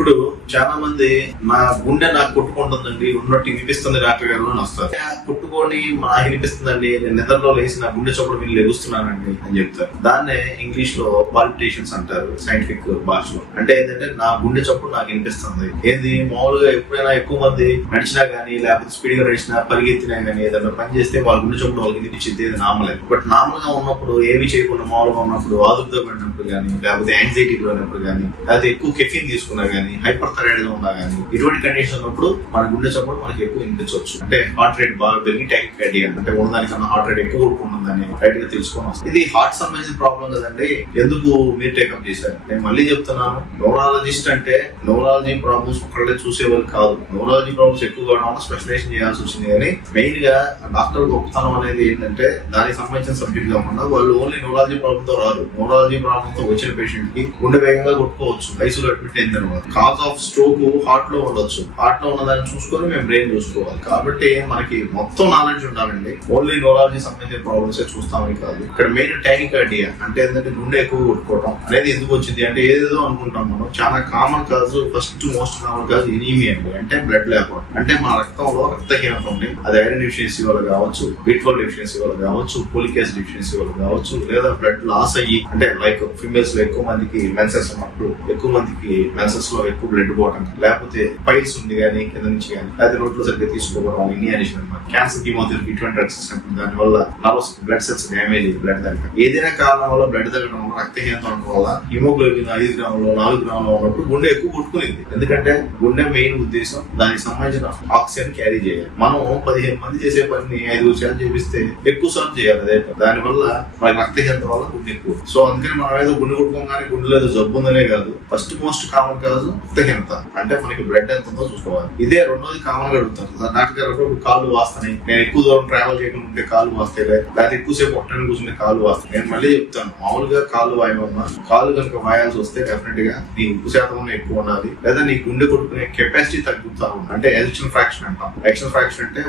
ఇప్పుడు చాలా మంది నా గుండె నాకు కొట్టుకుంటుందండి, ఉన్నట్టు వినిపిస్తుంది డాక్టర్ గారు అని వస్తారు. కొట్టుకొని మా వినిపిస్తుందండి, నేను నిద్రలో లేచి నా గుండె చప్పుడు విని లెగుస్తున్నానండి అని చెప్తారు. దాన్నే ఇంగ్లీష్ లో పాల్పిటేషన్స్ అంటారు, సైంటిఫిక్ భాషలో. అంటే ఏంటంటే నా గుండె చప్పుడు నాకు వినిపిస్తుంది. ఏంది మామూలుగా ఎప్పుడైనా ఎక్కువ మంది నడిచినా గానీ, లేకపోతే స్పీడ్ గా నడిచినా, పరిగెత్తినా గానీ, ఏదైనా పని చేస్తే వాళ్ళ గుండె చప్పుడు వాళ్ళకి వినిపించింది, ఇది నార్మల్. బట్ నార్మల్ గా ఉన్నప్పుడు, ఏమి చేయకుండా మామూలుగా ఉన్నప్పుడు, ఆదుర్తో పడినప్పుడు గానీ, లేకపోతే యాంగ్జైటీకి ఉన్నప్పుడు గానీ, లేకపోతే ఎక్కువ కెఫీన్ తీసుకున్నా గానీ, హైపర్ థైరాయిడ్ గా ఉన్నా గానీ, ఇటువంటి కండిషన్ ఉన్నప్పుడు మన గుండె చప్పుడు మనకి ఎక్కువ వినిపించవచ్చు. అంటే హార్ట్ రేట్ బాగా పెరిగి టాకికార్డియా, అంటే ఉన్నదానికన్నా హార్ట్ రేట్ ఎక్కువ ఉంటుందని రైట్ గా తెలుసుకొని వస్తుంది. ఇది హార్ట్ సంబంధించిన ప్రాబ్లం కదండి, ఎందుకు మీరు టేకప్ చేశారు? నేను మళ్ళీ చెప్తున్నాను, న్యూరాలజిస్ట్ అంటే న్యూరాలజీ ప్రాబ్లమ్స్ ఒక్కళ్ళే చూసేవాళ్ళు కాదు. న్యూరాలజీ ప్రాబ్లమ్స్ ఎక్కువగా స్పెషలైజేషన్ చేయాల్సి వచ్చింది. కానీ మెయిన్ గా డాక్టర్ గొప్పతనం అనేది ఏంటంటే, దానికి సంబంధించిన సబ్జెక్ట్ కాకుండా వాళ్ళు ఓన్లీ న్యూరాలజీ ప్రాబ్లమ్ తో రాదు. న్యూరాలజీ ప్రాబ్లమ్ తో వచ్చిన పేషెంట్ కి గుండె వేగంగా కొట్టుకోవచ్చు, ఐసీలో అడ్మిట్ అయిన తర్వాత. కాజ్ ఆఫ్ స్ట్రోక్ హార్ట్ లో ఉండొచ్చు, హార్ట్ లో ఉన్నదాన్ని చూసుకొని మేము బ్రెయిన్ చూసుకోవాలి. కాబట్టి మనకి మొత్తం నాలెడ్జ్ ఉండాలండి. ఓన్లీ న్యూరాలజీ సంబంధించిన ప్రాబ్లమ్స్ చూస్తామని కాదు. ఇక్కడ మెయిన్ టాకికార్డియా అంటే ఏంటంటే గుండె ఎక్కువ కొట్టుకోవడం అనేది ఎందుకు వచ్చింది అంటే, ఏదేదో అనుకుంటాం మనం. చాలా common cause, first most common cause anaemia అండి, అంటే బ్లడ్ లేకపోవడం. అంటే మన రక్తంలో రక్తహీనత ఉంది. అది ఐరన్ డెఫిషియన్సీ వల్ల కావచ్చు, B12 డెఫిషియన్సీ వల్ల కావచ్చు, ఫోలిక్ యాసిడ్ డెఫిషియన్సీ వల్ల కావచ్చు, లేదా బ్లడ్ లాస్ అయ్యి, అంటే లైక్ ఫీమేల్స్ లో ఎక్కువ మందికి మెన్సెస్ ఉన్నప్పుడు, ఎక్కువ మందికి మెన్సెస్ లో ఎక్కువ బ్లడ్ పోవడం, లేకపోతే పైల్స్ ఉంది కానీ కింద నుంచి కానీ, లేదా రోడ్లో సరిగ్గా తీసుకోవడం, ఇన్యానేషన్ అనమాట. క్యాన్సర్, కీమోథెరపీ, ఇటువంటి డ్రగ్స్ ఇచ్చినప్పుడు దాని వల్ల nervous blood cells damage, blood తగ్గడం, ఏదైనా కారణం వల్ల బ్లడ్ తగ్గడం వల్ల, రక్తహీనత ఉండడం వల్ల హిమోగ్లోబిన్ 5 గ్రాములు 4 గ్రాములు ఉన్నప్పుడు గుండె ఎక్కువ కొట్టుకునేది. ఎందుకంటే గుండె మెయిన్ ఉద్దేశం దానికి సంబంధించిన ఆక్సిజన్ క్యారీ చేయాలి. మనం 15 మంది చేసే పని 5 సార్లు చేపిస్తే ఎక్కువ సార్లు చేయాలి. అదే దాని వల్ల మనకి రక్తహీనత వల్ల గుండె ఎక్కువ. సో అందుకని మనం ఏదో గుండె కొట్టుకోగానే గుండెలో ఏదో జబ్బు ఉందనే కాదు, ఫస్ట్ మోస్ట్ కామన్ కాదు రక్తహీనత. అంటే మనకి బ్లడ్ ఎంత ఉందో చూసుకోవాలి. ఇదే రెండోది కామన్ గా అడుగుతారు, డాక్టర్ గారు కాళ్ళు వాస్తాయి, నేను ఎక్కువ దూరం ట్రావెల్ చేయకుండా ఉంటే కాళ్ళు వాస్తాయి, లేకపోతే ఎక్కువసేపు ఒట్టని కూర్చుంటే కాళ్ళు వాస్తాయి. నేను మళ్ళీ చెప్తాను, మామూలుగా కాళ్ళు వాయమన్నా, కాళ్ళు కనుక వాయాల్సి వస్తే డెఫినెట్ గా నీ ఉప్పు శాతం ఎక్కువ ఉండాలి, లేదా నీ గుండె కొట్టుకునే కెపాసిటీ తగ్గుతా ఉంది. అంటే ఎజెక్షన్ ఫ్రాక్షన్ అంటాం. ఎజెక్షన్ ఫ్రాక్షన్ అంటే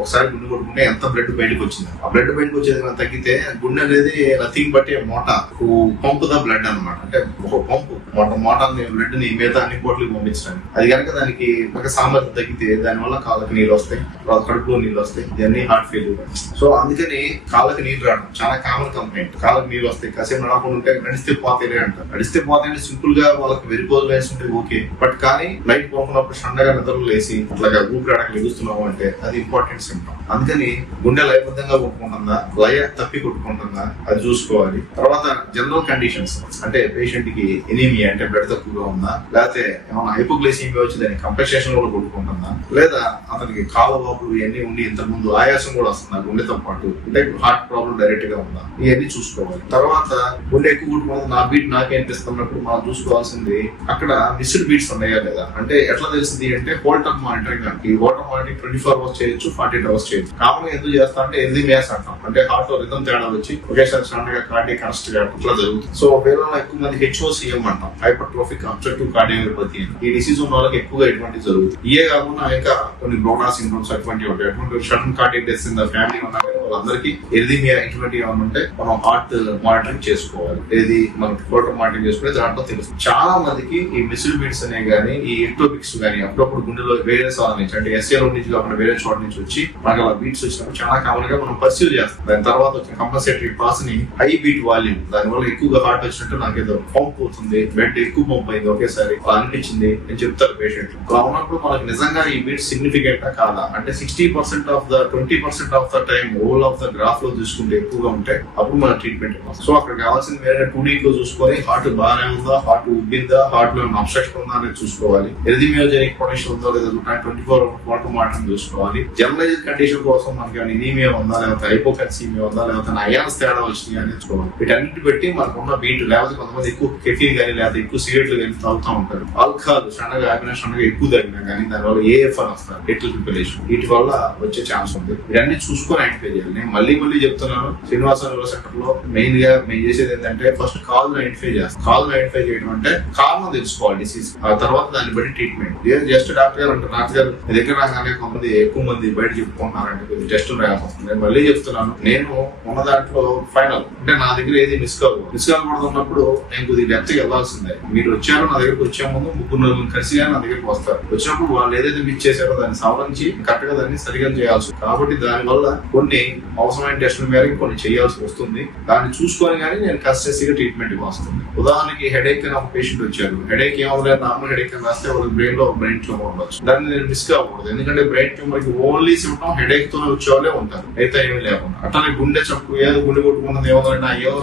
ఒకసారి గుండె కొట్టుకుంటే ఎంత బ్లడ్ బయటకు వచ్చింది, ఆ బ్లడ్ బయటకు వచ్చేది తగ్గితే, గుండె అనేది nothing but A motor to pump the blood అనమాట. అంటే ఒక పంపు మోటార్ బ్లడ్ ని మిగతా అన్ని కోట్లకి పంపించడానికి. అది కనుక దానికి ఒక సామర్థ్యం తగ్గితే దానివల్ల కాళ్ళకి నీళ్ళు వస్తాయి, కడుపులో నీళ్ళు వస్తాయి, ఇవన్నీ హార్ట్ ఫెయిల్యూర్. సో అందుకని కాళ్ళకి నీళ్ళు రావడం చాలా కామన్ కంప్లైంట్. కాళ్ళకి నీళ్ళు వస్తాయి, కాసేపు నడవకుండా ఉంటే నడిస్తే పోతే అంటారు. నడిస్తే పోతే అంటే సింపుల్ గా వాళ్ళకి వెరికోజ్ వేసి ఉంటే ఓకే, బట్ కానీ లైట్ పోకున్నప్పుడు సన్నగా నిద్రలు లేసి అట్లాగా ఊపిరాడక లెగుస్తున్నాము అంటే అది ఇంపార్టెంట్ సింప్టమ్. అందుకని గుండె లయబద్ధంగా కొట్టుకుంటుందా, లయ తప్పి కొట్టుకుంటుందా అది చూసుకోవాలి. తర్వాత జనరల్ కండిషన్స్, అంటే పేషెంట్ కి ఎనీమియా అంటే బ్లడ్ తక్కువగా ఉందా, లేకపోతే ఏమైనా హైపోగ్లైసీమియా వచ్చి దాని కంపెన్సేషన్ కూడా కొట్టుకుంటుందా, లేదా అతనికి కాళ్ళ లోపలు ఇవన్నీ ఉండి ఇంతకు ముందు ఆయాసం కూడా వస్తుందా గుండెతో పాటు, అంటే హార్ట్ ప్రాబ్లం డైరెక్ట్ గా ఉందా, ఇవన్నీ చూసుకోవాలి. తర్వాత గుండె ఎక్కువ కొట్టుకుంటుంది, నా బీట్ నాకే అనిపిస్తున్నప్పుడు మనం చూసుకోవాల్సింది అక్కడ మిస్డ్ బీట్స్ ఉన్నాయా లేదా. అంటే ఎట్లా తెలిసింది అంటే హోల్టర్ మానిటరింగ్. ఈ హోల్టర్ మానిటరింగ్ 24 అవర్స్ చేయొచ్చు, 48 అవర్స్ చేయొచ్చు. కామన్ గా ఎందుకు చేస్తా అంటే ఎరిథమియాస్ అంటాం, అంటే హార్ట్ లో రిథమ్ తేడా వచ్చి ఒకేసారి సడన్ గా కార్డియాక్ అరెస్ట్ ఇట్లా జరుగుతుంది. సో వీళ్ళలో ఎక్కువ మంది HOCM అంటాం, హైపర్ట్రోఫిక్ అబ్స్ట్రక్టివ్ కార్డియోమియోపతి. ఈ డిసీజ్ ఉన్న వాళ్ళకి ఎక్కువగా ఎటువంటి జరుగుతుంది. ఇయే కాకుండా ఇంకా కొన్ని బ్రోనా సిండ్రోమ్స్ అటువంటి ఉంటాయి. అటువంటి sudden cardiac death in the family ఉన్నా వాళ్ళందరికీ ఎరిథమియా ఇటువంటి ఏమైనా ఉంటే మనం హార్ట్ మానిటరింగ్ చేసుకోవాలి. ఏది మనం హోల్టర్ మానిటరింగ్ చేసుకునే దాంట్లో తెలుస్తుంది. చాలా మందికి ఈ మిస్డ్ బీట్స్ అనే గానీ, ఈ ఎంటోపిక్స్ గానీ అప్పుడప్పుడు గుండెలో వేరే సార్ నుంచి, అంటే SAలో నుంచి కాకుండా వేరే చోట నుంచి వచ్చి మనకు అలా బీట్స్ వచ్చినప్పుడు చాలా కామన్ గా మనం పర్సీవ్ చేస్తాం. దాని తర్వాత వచ్చిన కంపల్సరీ పాస్ ని హై బీట్ వాల్యూమ్, దాని వల్ల ఎక్కువగా హార్ట్ వచ్చినట్టు నాకు ఏదో పంప్ అవుతుంది, బెడ్ ఎక్కువ పంప్ అయింది ఒకేసారి అలా అనిపించింది అని చెప్తారు పేషెంట్. అలా ఉన్నప్పుడు మనకు నిజంగా ఈ బీట్ సిగ్నిఫికెంట్ కాదా అంటే 60% of the 20% of the time whole of the graph లో చూసుకుంటే ఎక్కువగా ఉంటే అప్పుడు మన ట్రీట్మెంట్. సో అక్కడ కావాల్సింది వేరే 2D లో చూసుకొని హార్ట్ బాగానే ఉందా, హార్ట్ ఉబ్బిందా, హార్ట్ లో అబ్స్ట్రక్షన్ ఉందా అనేది చూసుకోవాలి. ఎరిథమియోజెనిక్ పొటెన్షియల్ ఉందో లేదా 24 వాటర్ మానిటరింగ్ చూసుకోవాలి. జనరలైజ్డ్ కండిషన్ కోసం మనకి ఎనీమియా ఉందా, లేకపోతే హైపోకాల్సిమియా ఉందా, లేకపోతే అయాన్స్ తేడా వచ్చింది అనేది చూసుకోవాలి. వీటన్నిటి పెట్టి మనకున్న బీట్, లేకపోతే కొంతమంది ఎక్కువ కెఫీన్ కానీ లేకపోతే ఎక్కువ సిగరెట్లు కానీ తాగుతూ ఉంటారు. ఆల్కహాల్ సడన్గా ఆపినా సడన్గా ఎక్కువ తగ్గినా కానీ దానివల్ల AF అని వస్తారు, ఎట్రిల్ ఫిబ్రిలేషన్. వీటి వల్ల వచ్చే ఛాన్స్ ఉంది. ఇవన్నీ చూసుకొని ఐడెంటిఫై చేయాలి. నేను మళ్ళీ చెప్తున్నాను, శ్రీనివాస న్యూరో సెంటర్ లో మెయిన్ గా మేము చేసేది ఏంటంటే ఫస్ట్ కాజ్ ఐడెంటిఫై చేస్తాం. కాజ్ ఐడెంటిఫై చేయడం అంటే కారణం తెలుసుకోవాలి డిసీజ్, ఆ తర్వాత దాన్ని బట్టి ట్రీట్మెంట్. జస్ట్ డాక్టర్ గారు అంటారు, డాక్టర్ గారు మీ దగ్గర రాగానే కొంతమంది ఎక్కువ మంది బయట చెప్పుకుంటున్నారంటే కొద్ది టెస్టులు రాయాల్సి వస్తుంది. నేను మళ్ళీ చెప్తున్నాను, నేను ఉన్న దాంట్లో ఫైనల్ అంటే నా దగ్గర ఏది మిస్ కాకూడదు ఉన్నప్పుడు నేను కొద్దిగా డెప్త్ గా వెళ్లాల్సిందే. మీరు వచ్చారు నా దగ్గరకు వచ్చే ముందు 3 కలిసిగా నా దగ్గరకు వస్తారు. వచ్చినప్పుడు వాళ్ళు ఏదైతే మిస్ చేశారో దాన్ని సవరించి కరెక్ట్ గా దాన్ని సరిగా చేయాల్సి, కాబట్టి దాని వల్ల కొన్ని అవసరమైన టెస్టుల మేరకు కొన్ని చేయాల్సి వస్తుంది. దాన్ని చూసుకొని కానీ నేను కన్సిస్టెన్సీగా ట్రీట్మెంట్ వస్తుంది. ఉదాహరణకి హెడేక్ అని ఒక పేషెంట్ వచ్చారు, హెడేక్ ఏమవుతుంది, నార్మల్ హెడేక్ అని రాస్తే వాళ్ళకి బ్రెయిన్ లో బ్రెయిన్ ట్యూమర్ ఉండొచ్చు. దాన్ని నేను మిస్ కాకూడదు, ఎందుకంటే బ్రెయిన్ ట్యూమర్ కి ఓన్లీ సిమ్టమ్ హెడేక్ తోనే వచ్చేవాళ్ళే ఉంటారు, అయితే ఏమీ లేకుండా. అట్లానే గుండె చప్పు ఏదో గుండె కొట్టుకున్నది ఏమవుతుందంటే ఏదో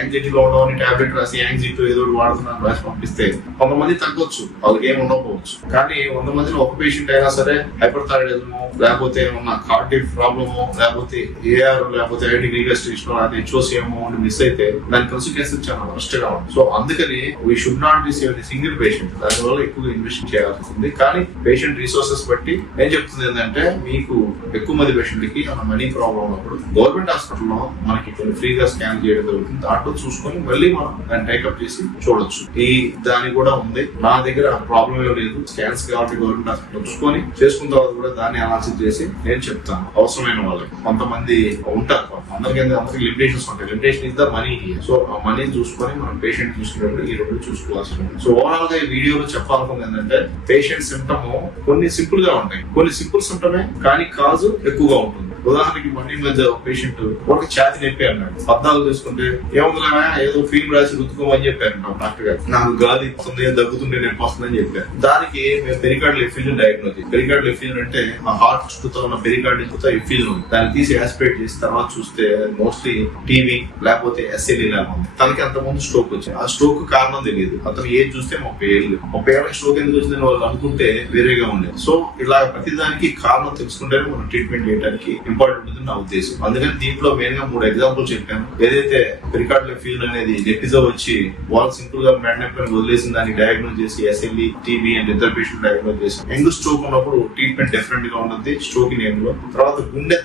యాంగ్జైటీలో ఉండవని టాబ్లెట్ రాసి యాంగ్జైటీ ఏదో వాడుతున్నాను రాసి పంపిస్తే కొంతమంది తగ్గొచ్చు, వాళ్ళకి ఏమి ఉండకపోవచ్చు. కానీ 100 మందిలో ఒక పేషెంట్ అయినా సరే హైపర్ థైరాయిడిజము, లేకపోతే ఏమన్నా కార్డియక్ ప్రాబ్లము, లేకపోతే ఏఆర్, లేకపోతే ఐడిక్ రీగస్ట్రేషన్, లేకపోతే హెచ్ఓసిఎమో మిస్ అయితే దాని కాన్సిక్వెన్సెస్ చాలా వరస్ట్ గా ఉంది. సో అందుకని we should not receive single patient, దానివల్ల ఎక్కువగా ఇన్వెస్ట్ చేయాల్సి ఉంటుంది. కానీ పేషెంట్ రిసోర్సెస్ బట్టి నేను చెప్తుంది ఏంటంటే, మీకు ఎక్కువ మంది పేషెంట్ కి మనీ ప్రాబ్లం ఉన్నప్పుడు గవర్నమెంట్ హాస్పిటల్లో మనకి కొన్ని ఫ్రీగా స్కాన్ చేయడం జరుగుతుంది. దాంట్లో చూసుకొని మళ్ళీ మనం దాన్ని టేకప్ చేసి చూడొచ్చు. ఈ దాని కూడా ఉంది. నా దగ్గర ప్రాబ్లం ఏం లేదు, స్కాన్స్ కాబట్టి గవర్నమెంట్ హాస్పిటల్ చూసుకొని చేసుకున్న తర్వాత కూడా దాన్ని అనాలిసిస్ చేసి నేను చెప్తాను అవసరమైన వాళ్ళకి. కొంతమంది ఉంటారు, అందరికి లిమిటేషన్స్ ఉంటాయి. Limitation is the money. So ఆ మనీ చూసుకొని మనం పేషెంట్ చూసుకునేప్పుడు ఈ రెండు చూసుకోవాల్సి ఉంటుంది. సో ఓవరాల్ గా ఈ వీడియోలో చెప్పాలనుకుంది ఏంటంటే, పేషెంట్ సిమ్టమ్ కొన్ని సింపుల్ గా ఉంటాయి, కొన్ని సింపుల్ సిమ్టమే కానీ కాజు ఎక్కువగా ఉంటుంది. ఉదాహరణకి మొన్న మధ్య పేషెంట్ ఒక ఛాతి నొప్పి అన్నాడు, 14 తీసుకుంటే ఏముందిలేనా ఏదో ఫీల్ రాసి రుతుకోమని చెప్పారు డాక్టర్ గారు. నాకు గాలి ఇస్తుంది, దగ్గుతుంటే నొప్పి వస్తుందని చెప్పారు. దానికి మేము పెరికార్డ్ ఎఫ్యూజన్ డయాగ్నోస్. పెరికార్డ్ ఎఫ్యూజన్ అంటే మా హార్ట్ చుట్టూ ఉన్న పెరికార్డ్ చుట్టూ ఎఫ్యూజన్ ఉంది. దాన్ని తీసి ఆస్పిరేట్ చేసి తర్వాత చూస్తే మోస్ట్లీ టీవీ లేకపోతే ఎస్ఎల్ఈ లాగా ఉంది. తనకి అంతకుముందు స్ట్రోక్ వచ్చింది. ఆ స్ట్రోక్ కారణం తెలియదు. అతను ఏజ్ చూస్తే 30 ఏళ్ళు. 30 ఏళ్ళకి స్ట్రోక్ ఎందుకు వచ్చిందని వాళ్ళు అనుకుంటే వేరేగా ఉండేది. సో ఇలా ప్రతిదానికి కారణం తెలుసుకుంటేనే మనం ట్రీట్మెంట్ చేయడానికి ఇంపార్టెంట్ ఉంటుంది నా ఉద్దేశం. అందుకని దీంట్లో మెయిన్ గా 3 ఎగ్జాంపుల్ చెప్పాను. ఏదైతే పెరికార్డ్ ఎఫ్యూజన్ అనేది నెప్పిజో వచ్చి వాళ్ళు సింపుల్ గా మ్యాగ్నెట్ వదిలేసిన దాన్ని డయాగ్నోస్ చేసి ఎస్ఎల్ఈ, టీబీ అండ్ ఇతర పేషెంట్ డయాగ్నోస్ చేసి ఎందు స్ట్రోక్ ఉన్నప్పుడు ట్రీట్మెంట్ డిఫరెంట్ గా ఉంటుంది. స్ట్రోక్ నేమ్ లో తర్వాత గుండె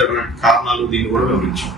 దడ కారణాలు దీన్ని కూడా వివరించాం.